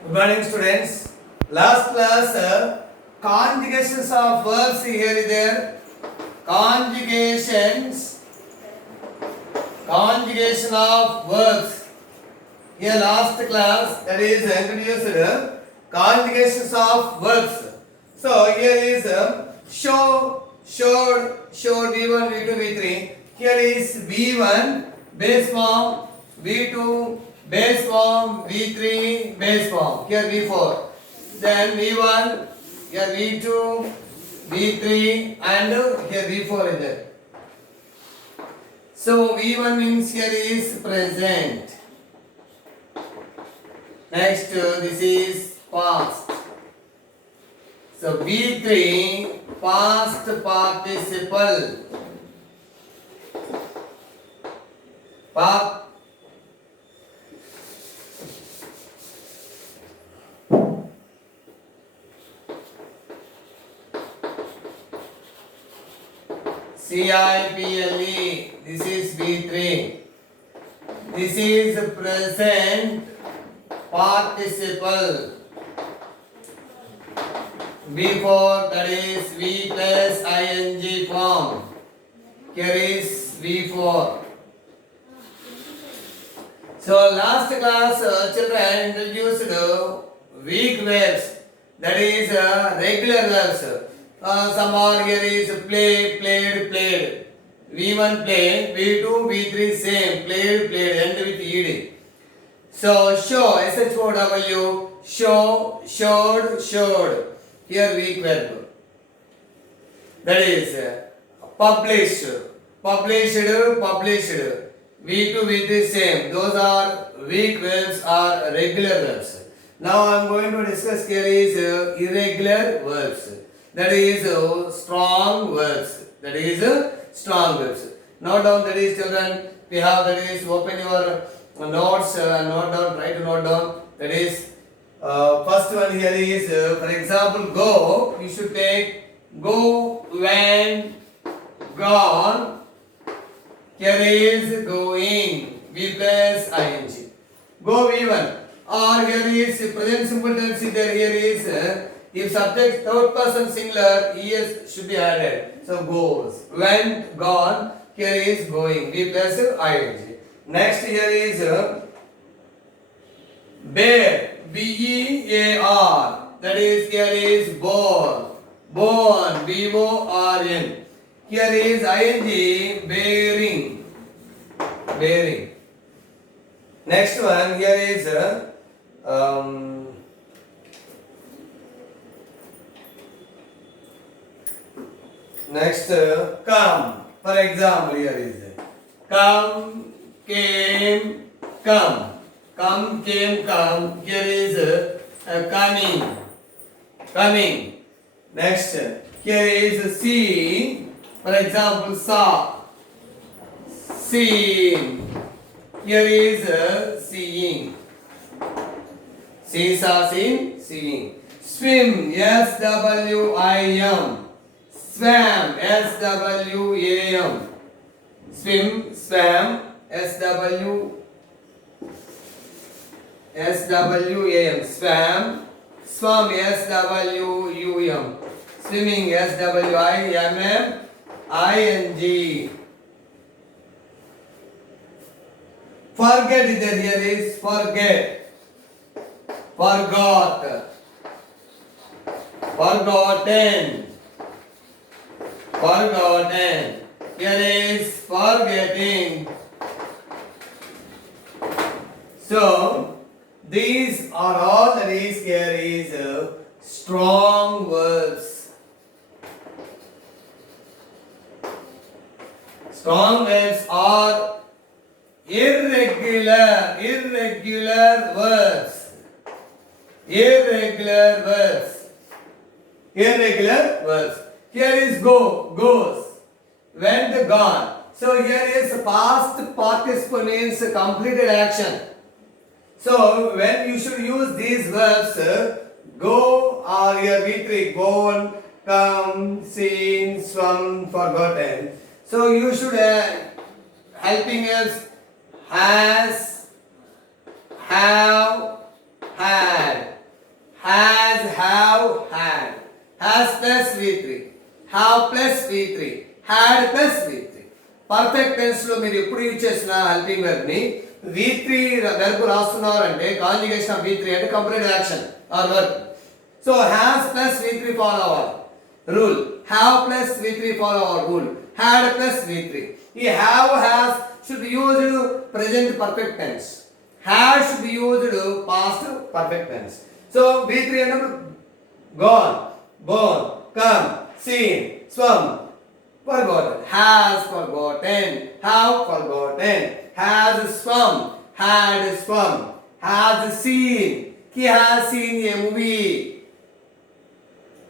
Good morning, students. Last class, conjugations of verbs here is there. Conjugation of verbs. Here last class that is introduced conjugations of verbs. So here is show, showed, V1, V2, V3. Here is V1 base form, V2 base form, V3 base form. Here V4. Then V1, here V2, V3 and here V4 is there. So V1 means here is present. Next this is past. So V3 past participle. CIPLE, this is V3. This is present participle. V4, that is V plus ing form. Here is V4. So last class children introduced weak verbs, that is regular verbs. Some are here is play, played, played. V1 played, V2, V3 same, played, played, end with ed. So show, SHOW, show, showed, showed. Here weak verb. That is published, published, published. V2, V3 same. Those are weak verbs or regular verbs. Now I am going to discuss here is irregular verbs. That is strong verbs. That is strong verbs. Note down, that is children, we have, that is open your notes, note down, try to note down. That is first one here is for example go, you should take go, went, gone. Here is going, V plus ing. Go V1. Or here is present simple tense there. Here is if subject third person singular, es should be added. So goes, went, gone. Here is going, V plus ing. Next here is bear, BEAR. That is here is born, born, BORN. Here is ing, bearing, bearing. Next one here is next come. For example, here is come, came, come. Come, came, come. Here is coming, coming. Next, here is see. For example, saw, seen. Here is seeing. See, saw, seen, seeing. Swim, SWIM. Swam, SWAM. Swim, swam, SWAM. Swam, swam, SWUM. Swimming, SWIMMING. Forget is there. Here is forget, forgot, forgotten, forgotten. Here is forgetting. So these are all, that is here is strong verbs. Strong verbs are irregular verbs. Irregular verbs. Irregular verbs. Here is go, goes. Went, gone. So here is past participle means completed action. So when you should use these verbs, go or here V3, gone, come, seen, swum, forgotten. So you should helping us has, have, had. Has, have, had. Has plus V3. Have plus V3. Had plus V3. Perfect tense లో మీరు ఎప్పుడు use చేసిన helping verb ని V3 verb రాస్తున్నారు అంటే conjugation of V3 అంటే complete action or verb. So has plus V3 for our rule. Have plus V3 for our rule. Had plus V3. ఈ have has should be used present perfect tense. Had should be used past perfect tense. So V3 అంటే gone, born, come, seen, swum, forgotten. Has forgotten, have forgotten, has swum, had swum, has seen. He has seen a movie.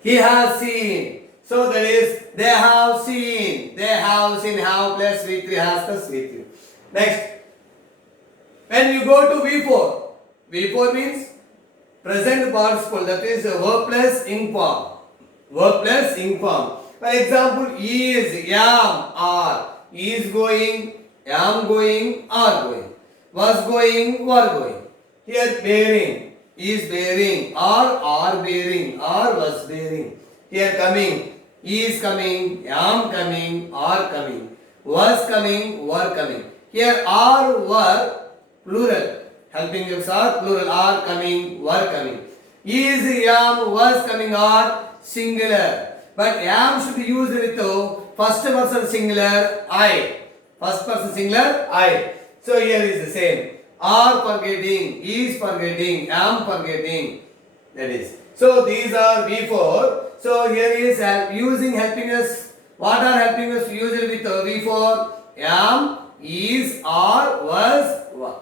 He has seen. So that is they have seen. They have seen. Have plus V3, has plus V3. Next, when you go to V4, V4 means present participle, that is verb plus ing form. Verb plus ing form. For example, is, am, are. Is going, am going, are going. Was going, were going. Here bearing, is bearing, are bearing, or was bearing. Here coming, is coming, am coming, are coming. Was coming, were coming. Here are, were, plural. Helping verbs are plural, are coming, were coming. Is, am, was coming are singular. But am should be used with first person singular I. First person singular I. So here is the same. Are forgetting, is forgetting, am forgetting. That is. So these are V4. So here is using helping us. What are helping us used with V4? Am, is, are, was, were.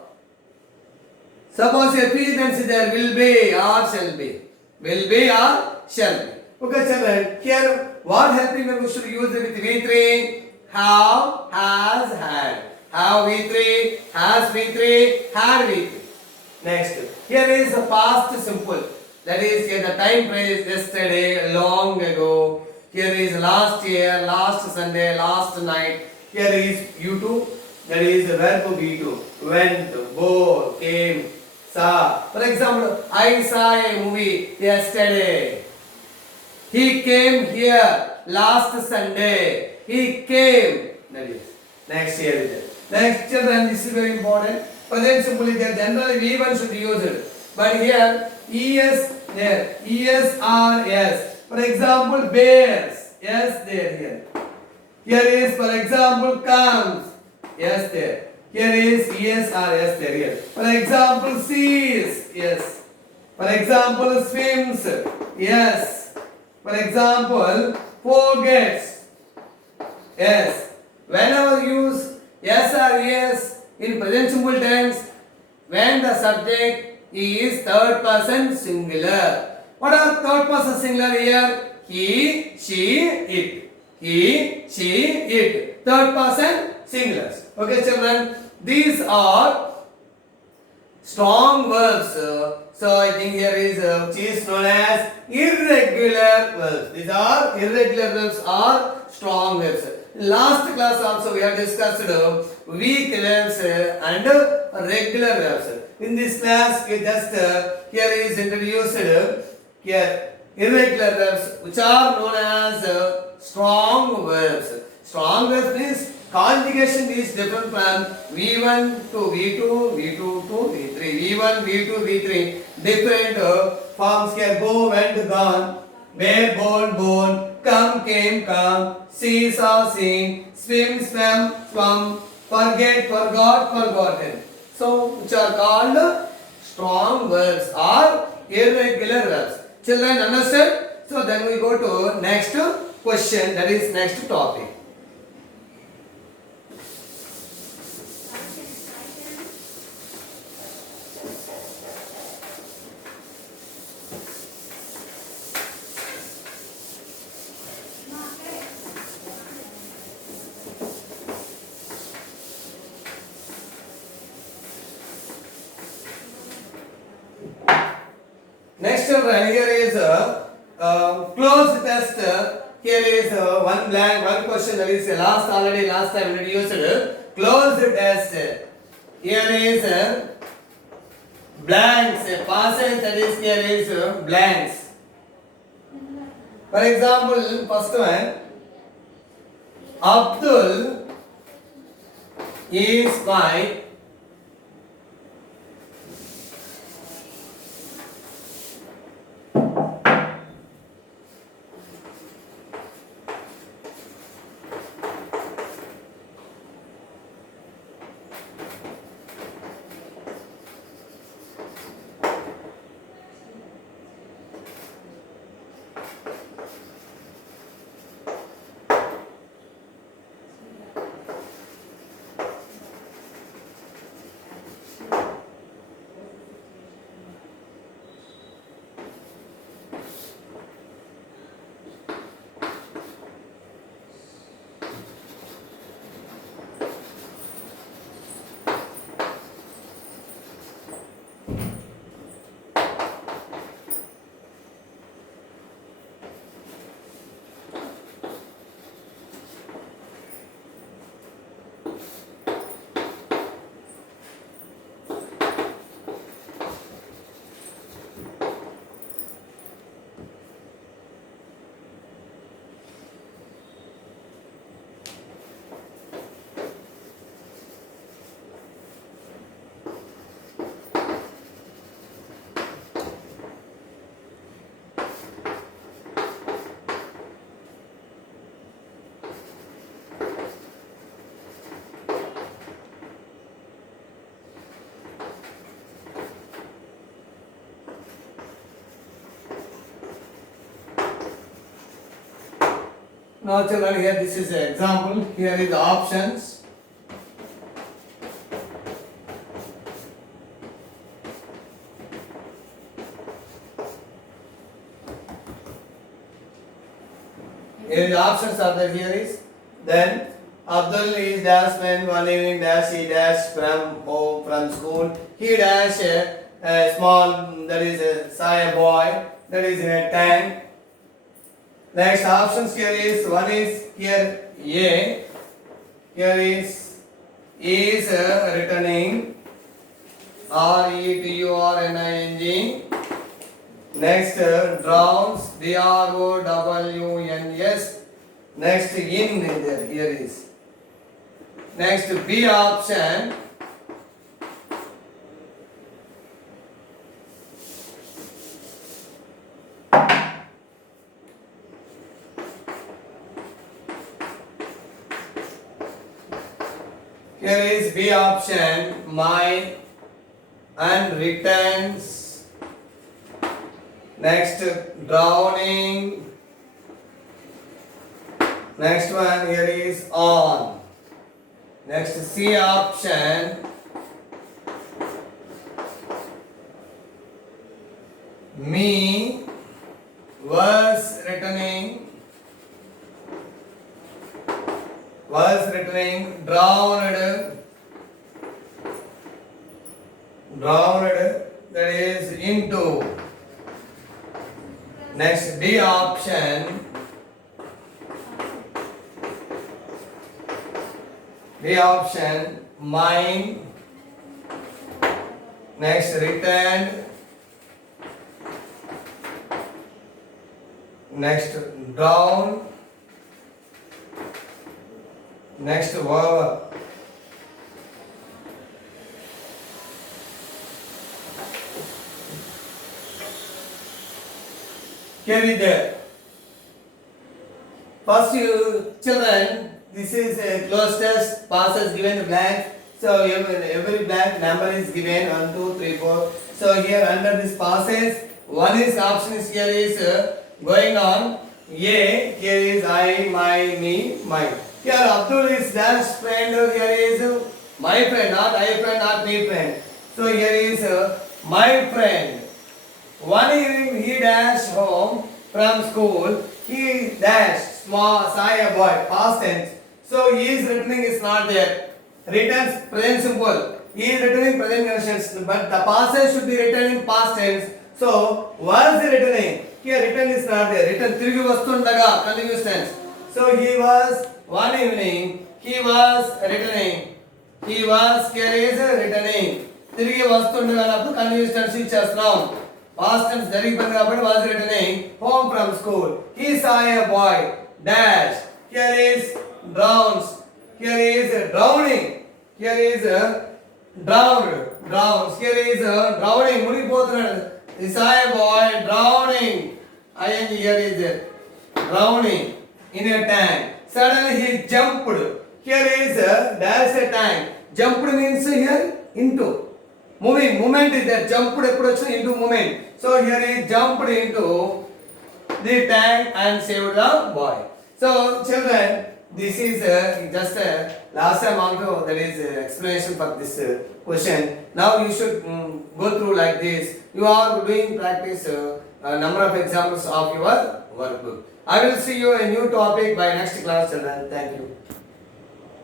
Suppose a future tense is there, will be or shall be. Will be or shall be. Okay, children. Here, what helping verb we should use with V3? Have, has, had. Have V3, has V3, had V3. Next, here is the past simple. That is here the time phrase yesterday, long ago. Here is last year, last Sunday, last night. Here is U2. That is the verb V2. Went, bore, came, saw. For example, I saw a movie yesterday. He came here last Sunday. He came. That is. Next here is it. Next children, this is very important. Present simple is there. Generally V1 should be used. But here ES there. ES or S. For example, bears. Yes there here. Here is for example comes. Yes there. Here is ES or S there here. For example sees. Yes. For example swims. Yes. For example, forgets. Yes. Whenever use yes or yes in present simple tense, when the subject is third person singular. What are third person singular here? He, she, it. He, she, it. Third person singulars. Okay, children. These are strong verbs. So I think here is which is known as irregular verbs. These are irregular verbs or strong verbs. Last class also we have discussed weak verbs and regular verbs. In this class we just here is introduced here irregular verbs which are known as strong verbs. Strong verbs means conjugation is different from V1 to V2, V2 to V3. V1, V2, V3 different forms here. Go, went, gone, bear, born, born, come, came, come, see, saw, seen, swim, swam, swum, forget, forgot, forgotten. So which are called strong verbs or irregular verbs. Children understand? So then we go to next question, that is next topic. Next here is closed test. Here is one blank, one question that is last time introduced. Closed test. Here is blanks. A passage that is here is blanks. For example, first one, Abdul is my now children, here this is an example. Here is the options. Here the options are there. Here is then Abdul is dash when one evening dash he dash from home from school. He dash a small, that is a saw a boy that is in a tank. Next options here is one is here A. Here is returning RETURNING. Next drowns DROWNS. Next in there here is. Next B option. Here is B option, my and returns. Next drowning. Next one here is on. Next C option, me was returning. Was returning drowned, that is into. Next D option, mine. Next returned. Next down. Next verb. Carry there. First, you children, this is a closed test. Passes given blank. So every blank number is given 1, 2, 3, 4. So here under this passes, one is option is here is going on. A. Here is I, my, me, mine. Here Abdul is dash friend. Here is my friend, not I friend, not me friend. So here is my friend. One evening he dashed home from school. He dashed small saw a boy. Past tense. So he is returning is not there. Returns present simple. He is returning present conditions, but the passage should be written in past tense. So was returning. Here return is not there. Return తిరిగి వస్తుండగా continuous tense. So he was one evening. He was returning. He was here is returning. తిరిగి వస్తుండగా అప్పుడు continuous tense ఇచ్చేస్తున్నాం. Past tense జరిగిపోయింది కాబట్టి was returning home from school. He saw a boy dash. Here is drowns. Here is drowning. Here is drowned. Drowns. Here is drowning. మునిగిపోతున్నాడు. He saw a boy drowning. And here is drowning in a tank. Suddenly he jumped. Here is dash a tank. Jumped means here into. Moving. Movement is there. Jumped ఎప్పుడు వచ్చింది into movement. So here he jumped into the tank and saved the boy. So children, this is just last time also there is explanation for this question. Now you should go through like this. You are doing practice number of examples of your workbook. I will see you a new topic by next class children. Thank you.